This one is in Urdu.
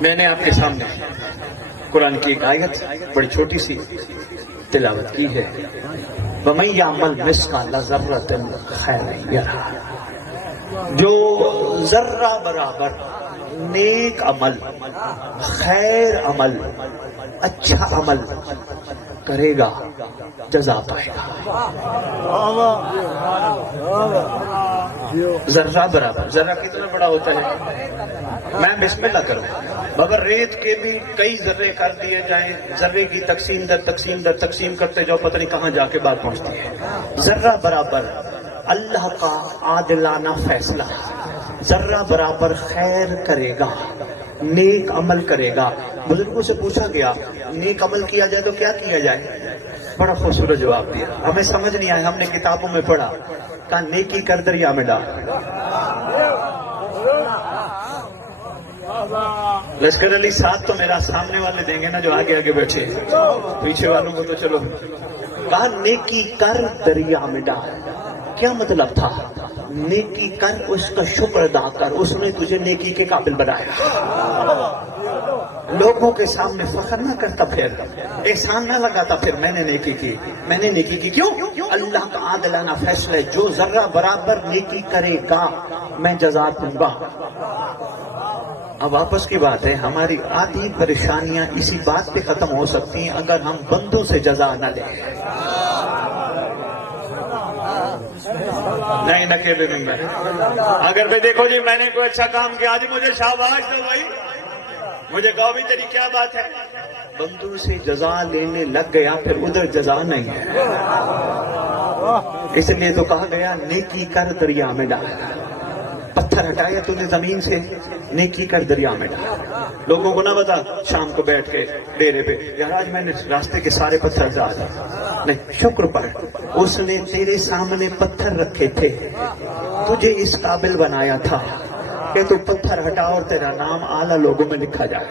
میں نے آپ کے سامنے قرآن کی ایک آیت بڑی چھوٹی سی تلاوت کی ہے، وَمَن يَعْمَلْ مِثْقَالَ ذَرَّةٍ خَيْرًا يَرَهُ، جو ذرہ برابر نیک عمل، خیر عمل، اچھا عمل کرے گا جزا پائے گا۔ ذرہ برابر، ذرہ کتنا بڑا ہوتا ہے؟ میں بسم اللہ کروں، مگر ریت کے بھی کئی ذرے کر دیے جائیں، ذرے کی تقسیم در تقسیم در تقسیم کرتے جاؤ، پتہ نہیں کہاں جا کے بات پہنچتی ہے۔ ذرہ برابر اللہ کا عادلانہ فیصلہ، ذرہ برابر خیر کرے گا، نیک عمل کرے گا۔ بزرگوں سے پوچھا گیا نیک عمل کیا جائے تو کیا کیا جائے؟ بڑا خوبصورت جواب دیا، ہمیں سمجھ نہیں آیا، ہم نے کتابوں میں پڑھا، کہا نیکی کر دریا میں ڈال۔ لشکر علی ساتھ تو میرا سامنے والے دیں گے نا جو آگے آگے بیٹھے، پیچھے والوں کو تو چلو۔ کہا نیکی کر دریا میں ڈال، کیا مطلب تھا؟ نیکی کر، اس کا شکر ادا کر، اس نے تجھے نیکی کے قابل بنایا۔ لوگوں کے سامنے فخر نہ کرتا، پھر احسان نہ لگاتا، پھر میں نے نیکی کی، میں نے نیکی کی۔ کیوں؟ اللہ کا عادلانہ فیصلہ ہے، جو ذرہ برابر نیکی کرے گا میں جزا دوں گا۔ اب آپس کی بات ہے، ہماری آدھی پریشانیاں اسی بات پہ ختم ہو سکتی ہیں اگر ہم بندوں سے جزا نہ لیں۔ نہیں نکیلے نہیں میں، اگر میں دیکھو جی میں نے کوئی اچھا کام کیا جی مجھے شاباش دو بھائی، مجھے کہو بھی تیری کیا بات ہے، بندوں سے جزا لینے لگ گیا پھر ادھر جزا نہیں ہے۔ اس لیے تو کہا گیا نیکی کر دریا میں ڈال، پتھر ہٹایا تو نے زمین سے، نیکی کر دریا میں ڈال۔ لوگوں کو نہ بتا شام کو بیٹھ کے ڈیرے پہ یار آج میں نے راستے کے سارے پتھر ہٹا دے، نہیں، شکر پر اس نے تیرے سامنے پتھر رکھے تھے، تجھے اس قابل بنایا تھا کہ تو پتھر ہٹا اور تیرا نام اعلیٰ لوگوں میں لکھا جائے۔